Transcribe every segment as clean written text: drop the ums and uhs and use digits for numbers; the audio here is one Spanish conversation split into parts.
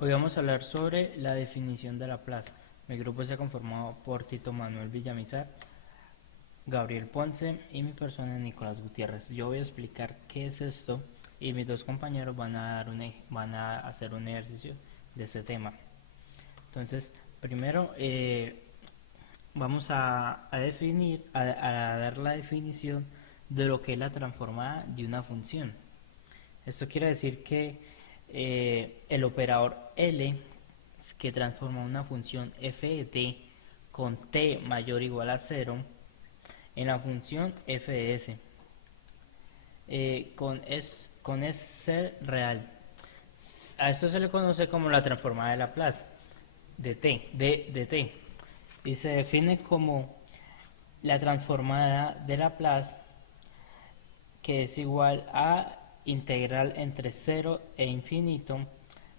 Hoy vamos a hablar sobre la definición de la plaza. Mi grupo está conformado por Tito Manuel Villamizar, Gabriel Ponce y mi persona Nicolás Gutiérrez. Yo voy a explicar qué es esto y mis dos compañeros van a hacer un ejercicio de este tema. Entonces, primero vamos a definir, a dar la definición de lo que es la transformada de una función. Esto quiere decir que el operador L, que transforma una función f de t con t mayor o igual a 0 en la función f de s, con s real. A esto se le conoce como la transformada de Laplace de t, y se define como la transformada de Laplace que es igual a integral entre 0 e infinito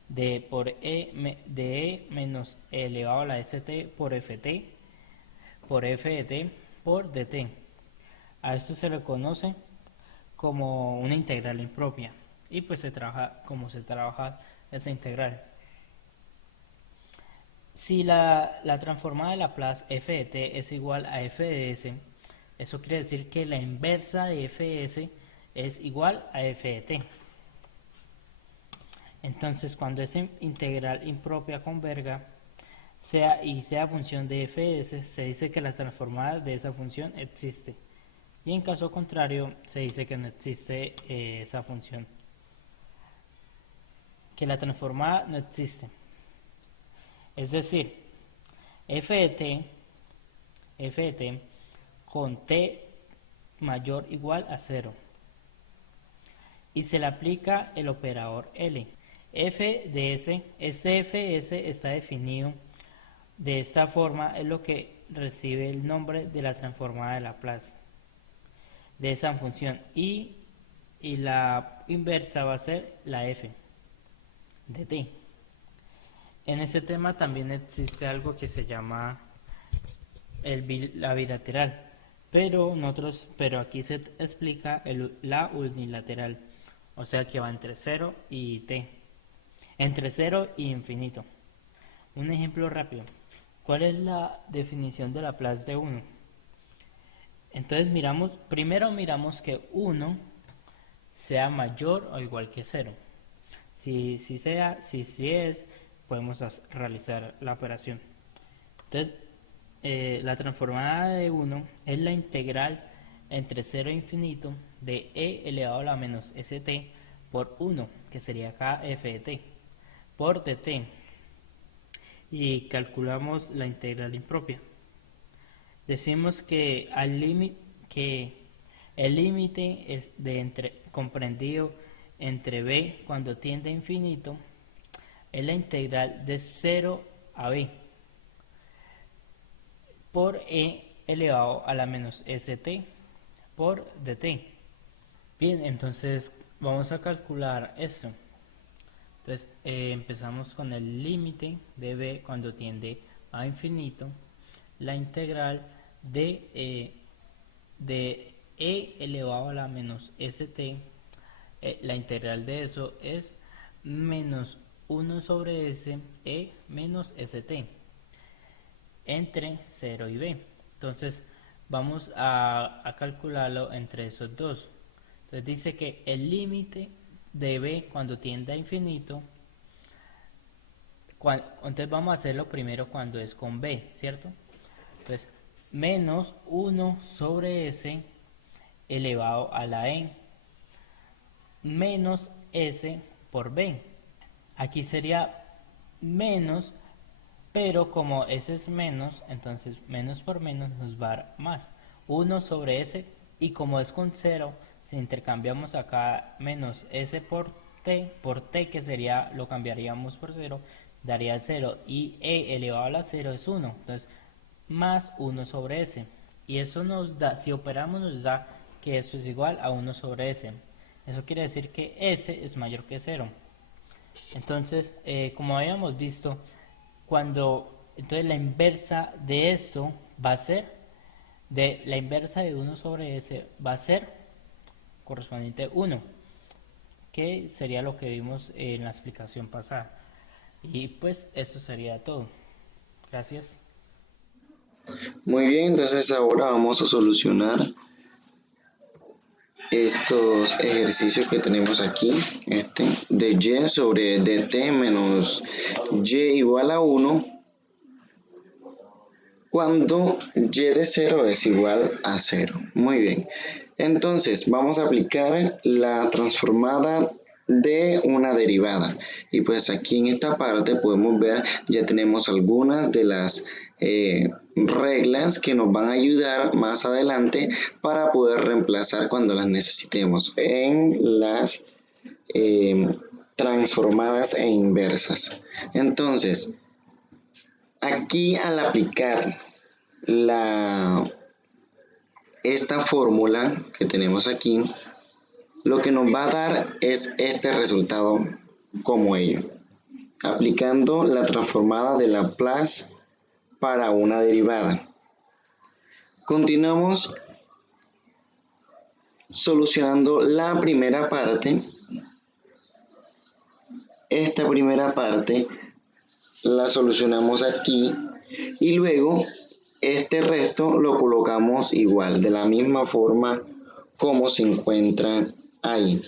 de e menos e elevado a la st por ft por f de t por dt. A esto se le conoce como una integral impropia y pues se trabaja esa integral. Si la transformada de Laplace f de t es igual a f de s, eso quiere decir que la inversa de f de s es igual a f de t. Entonces, cuando esa integral impropia converga sea función de f de s, se dice que la transformada de esa función existe. Y en caso contrario, se dice que no existe esa función. Que la transformada no existe. Es decir, f de t con t mayor o igual a 0. Y se le aplica el operador L. F de S, este f de S está definido de esta forma, es lo que recibe el nombre de la transformada de Laplace de esa función, y la inversa va a ser la f de t. En ese tema también existe algo que se llama la bilateral, pero aquí se explica la unilateral, o sea que va entre 0 y t, entre 0 y infinito. Un ejemplo rápido. ¿Cuál es la definición de Laplace de 1? Entonces primero miramos que 1 sea mayor o igual que 0. Si es, podemos realizar la operación. Entonces, la transformada de 1 es la integral entre 0 e infinito de e elevado a la menos st por 1, que sería acá f de t, por dt. Y calculamos la integral impropia. Decimos que el límite es comprendido entre b cuando tiende a infinito es la integral de 0 a b por e elevado a la menos st por dt. Bien, entonces vamos a calcular esto. Entonces empezamos con el límite de b cuando tiende a infinito, la integral de e elevado a la menos st, la integral de eso es menos 1 sobre s e menos st entre 0 y b. Entonces vamos a calcularlo entre esos dos. Entonces dice que el límite de b cuando tiende a infinito, entonces vamos a hacerlo primero cuando es con b, ¿cierto? Entonces menos 1 sobre s elevado a la e menos s por b. Aquí sería menos, pero como s es menos, entonces menos por menos nos va a dar más. 1 sobre s, y como es con 0, si intercambiamos acá menos s por t, que sería, lo cambiaríamos por 0, daría 0, y e elevado a la 0 es 1, entonces más 1 sobre s. Y eso nos da, si operamos nos da que esto es igual a 1 sobre s. Eso quiere decir que s es mayor que 0. Entonces, como habíamos visto, entonces la inversa de esto va a ser, la inversa de 1 sobre s va a ser correspondiente 1, que sería lo que vimos en la explicación pasada. Y pues eso sería todo. Gracias. Muy bien, entonces ahora vamos a solucionar estos ejercicios que tenemos aquí. Este de y sobre dt menos y igual a 1 cuando y de 0 es igual a 0. Muy bien. Entonces vamos a aplicar la transformada de una derivada. Y pues aquí en esta parte podemos ver, ya tenemos algunas de las reglas que nos van a ayudar más adelante para poder reemplazar cuando las necesitemos en las transformadas e inversas. Entonces, aquí al aplicar esta fórmula que tenemos aquí, lo que nos va a dar es este resultado como ello, aplicando la transformada de Laplace para una derivada. Continuamos solucionando la primera parte. Esta primera parte la solucionamos aquí y luego este resto lo colocamos igual, de la misma forma como se encuentra ahí.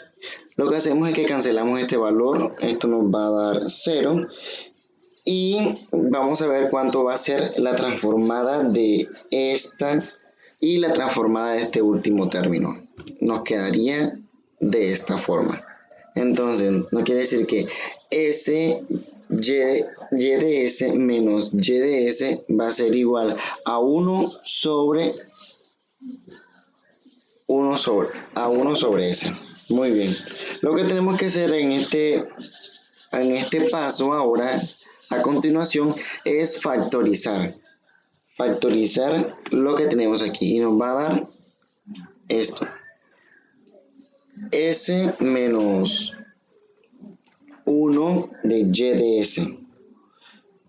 Lo que hacemos es que cancelamos este valor, esto nos va a dar 0 y vamos a ver cuánto va a ser la transformada de esta y la transformada de este último término. Nos quedaría de esta forma. Entonces, no quiere decir que y de s menos y de s va a ser igual a 1 sobre a 1 sobre s. Muy bien. Lo que tenemos que hacer en este paso ahora, a continuación, es factorizar. Factorizar lo que tenemos aquí y nos va a dar esto. S menos 1 de y de s.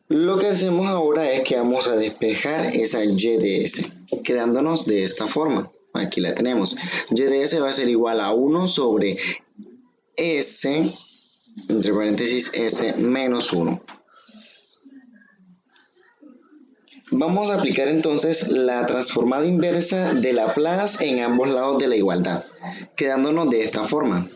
Lo que hacemos ahora es que vamos a despejar esa y de s, quedándonos de esta forma. Aquí la tenemos. Y de s va a ser igual a 1 sobre s, entre paréntesis, s menos 1. Vamos a aplicar entonces la transformada inversa de Laplace en ambos lados de la igualdad, quedándonos de esta forma.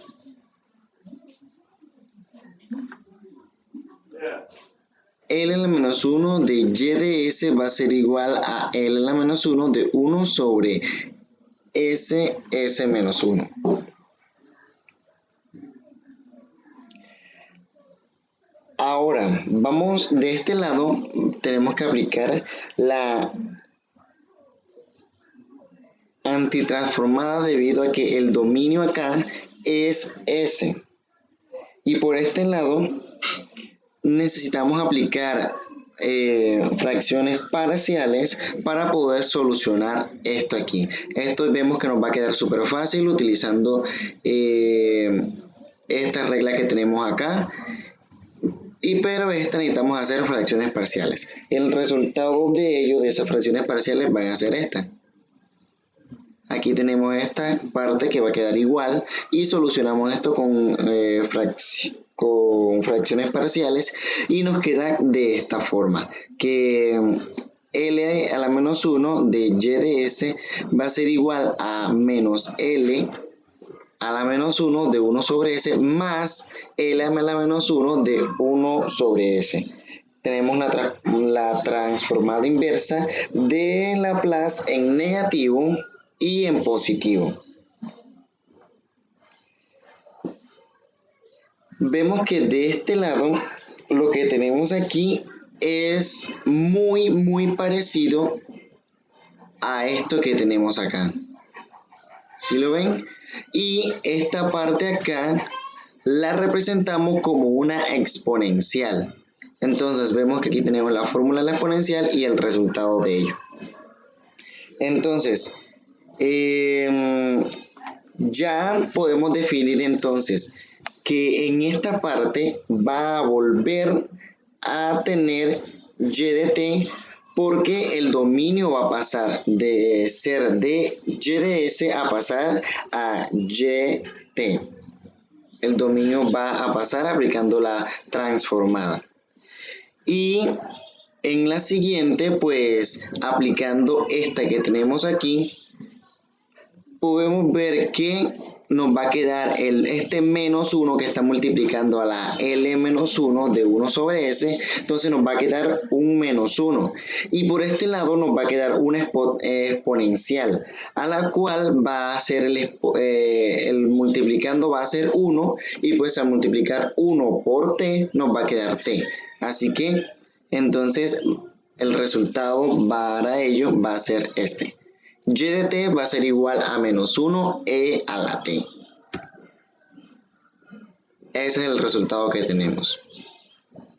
L a la menos 1 de y de s va a ser igual a L a la menos 1 de 1 sobre s menos 1. Ahora, vamos de este lado, tenemos que aplicar la antitransformada debido a que el dominio acá es S. Y por este lado necesitamos aplicar fracciones parciales para poder solucionar esto aquí. Esto vemos que nos va a quedar súper fácil utilizando esta regla que tenemos acá. Pero esta necesitamos hacer fracciones parciales. El resultado de ello, de esas fracciones parciales, van a ser esta. Aquí tenemos esta parte que va a quedar igual y solucionamos esto con fracciones parciales y nos queda de esta forma, que L a la menos 1 de y de s va a ser igual a menos L a la menos 1 de 1 sobre s más L a la menos 1 de 1 sobre s. Tenemos la transformada inversa de Laplace en negativo y en positivo. Vemos que de este lado lo que tenemos aquí es muy parecido a esto que tenemos acá. ¿Sí lo ven? Y esta parte acá la representamos como una exponencial. Entonces vemos que aquí tenemos la fórmula de la exponencial y el resultado de ello. Entonces, ya podemos definir entonces que en esta parte va a volver a tener y de t porque el dominio va a pasar de ser de y de s a pasar a y t. El dominio va a pasar aplicando la transformada. Y en la siguiente, pues aplicando esta que tenemos aquí, podemos ver que nos va a quedar este menos 1 que está multiplicando a la L menos 1 de 1 sobre S, entonces nos va a quedar un menos 1. Y por este lado nos va a quedar una exponencial, a la cual va a ser el multiplicando va a ser 1, y pues al multiplicar 1 por t nos va a quedar t. Así que entonces el resultado para ello va a ser este. Y de t va a ser igual a menos 1 e a la t. Ese es el resultado que tenemos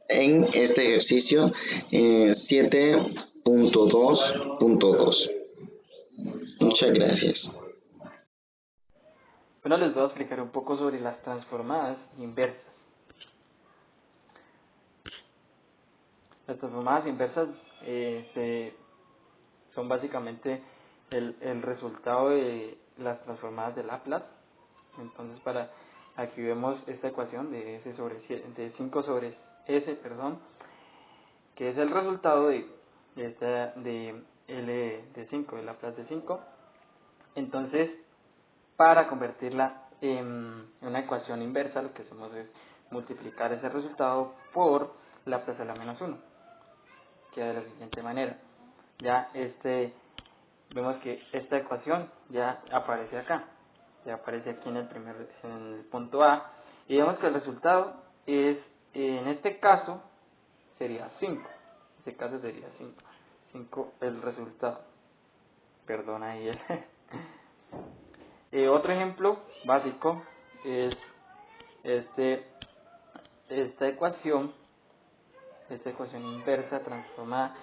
en este ejercicio 7.2.2. Muchas gracias. Bueno, les voy a explicar un poco sobre las transformadas inversas. Las transformadas inversas son básicamente el resultado de las transformadas de Laplace. Entonces, aquí vemos esta ecuación de de 5 sobre S, que es el resultado de L de 5, de Laplace de 5. Entonces, para convertirla en una ecuación inversa, lo que hacemos es multiplicar ese resultado por Laplace a la menos 1. Queda de la siguiente manera. Ya vemos que esta ecuación ya aparece acá. Ya aparece aquí en el punto A. Y vemos que el resultado es, en este caso, sería 5. En este caso sería 5. 5 el resultado. Perdona ahí otro ejemplo básico es esta ecuación inversa transformada,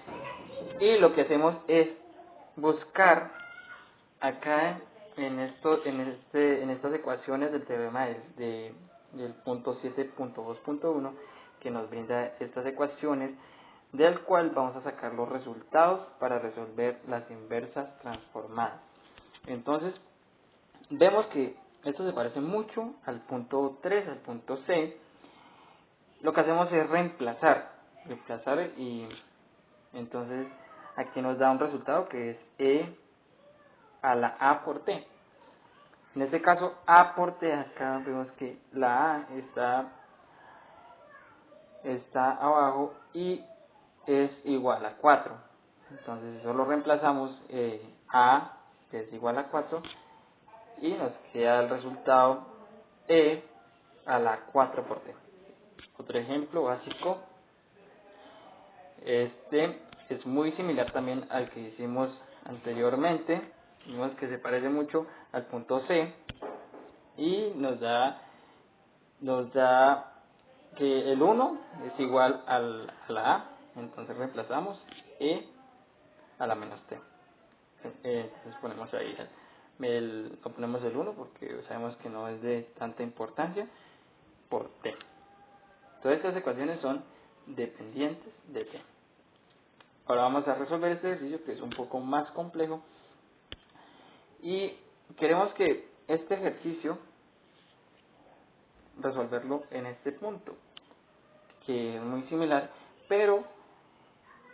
y lo que hacemos es buscar acá en estas ecuaciones del teorema del punto 7.2.1, que nos brinda estas ecuaciones, del cual vamos a sacar los resultados para resolver las inversas transformadas. Entonces, vemos que esto se parece mucho al punto 3, al punto C. Lo que hacemos es reemplazar, y entonces aquí nos da un resultado que es E a la A por T. En este caso, A por T, acá vemos que la A está abajo y es igual a 4. Entonces, eso lo reemplazamos, A, que es igual a 4, y nos queda el resultado E a la 4 por T. Otro ejemplo básico, es muy similar también al que hicimos anteriormente. Vemos que se parece mucho al punto C y nos da que el 1 es igual a la A. Entonces reemplazamos E a la menos T. Entonces ponemos ahí ponemos el 1 porque sabemos que no es de tanta importancia, por T. Todas estas ecuaciones son dependientes de T. Ahora vamos a resolver este ejercicio, que es un poco más complejo, y queremos que este ejercicio resolverlo en este punto, que es muy similar, pero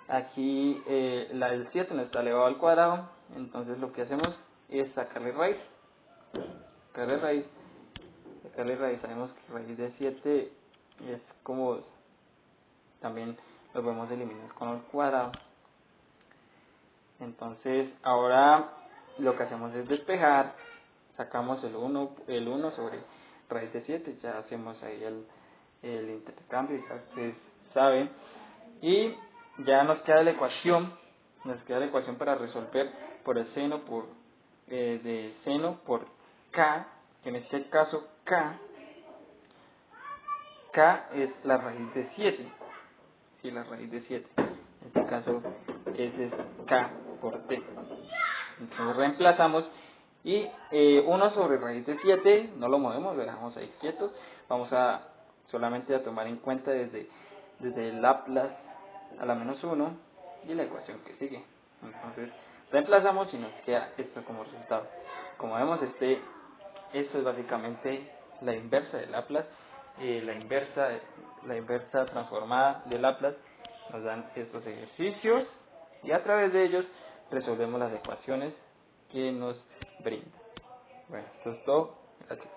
aquí el 7 no está elevado al cuadrado. Entonces lo que hacemos es sacarle raíz. Sabemos que raíz de 7 es como, también lo podemos eliminar con el cuadrado. Entonces ahora lo que hacemos es despejar, sacamos el 1 sobre raíz de 7, ya hacemos ahí el intercambio, ya ustedes saben, y ya nos queda la ecuación para resolver por el seno de seno por k, que en este caso k es la raíz de 7, sí, la raíz de 7, en este caso ese es k por t. Entonces reemplazamos, y 1 sobre raíz de 7 no lo movemos, lo dejamos ahí quieto. Vamos a solamente a tomar en cuenta desde el Laplace a la menos 1 y la ecuación que sigue. Entonces reemplazamos y nos queda esto como resultado. Como vemos, esto es básicamente la inversa de Laplace, la inversa transformada de Laplace, nos dan estos ejercicios y a través de ellos resolvemos las ecuaciones que nos brindan. Bueno, esto es todo. Gracias.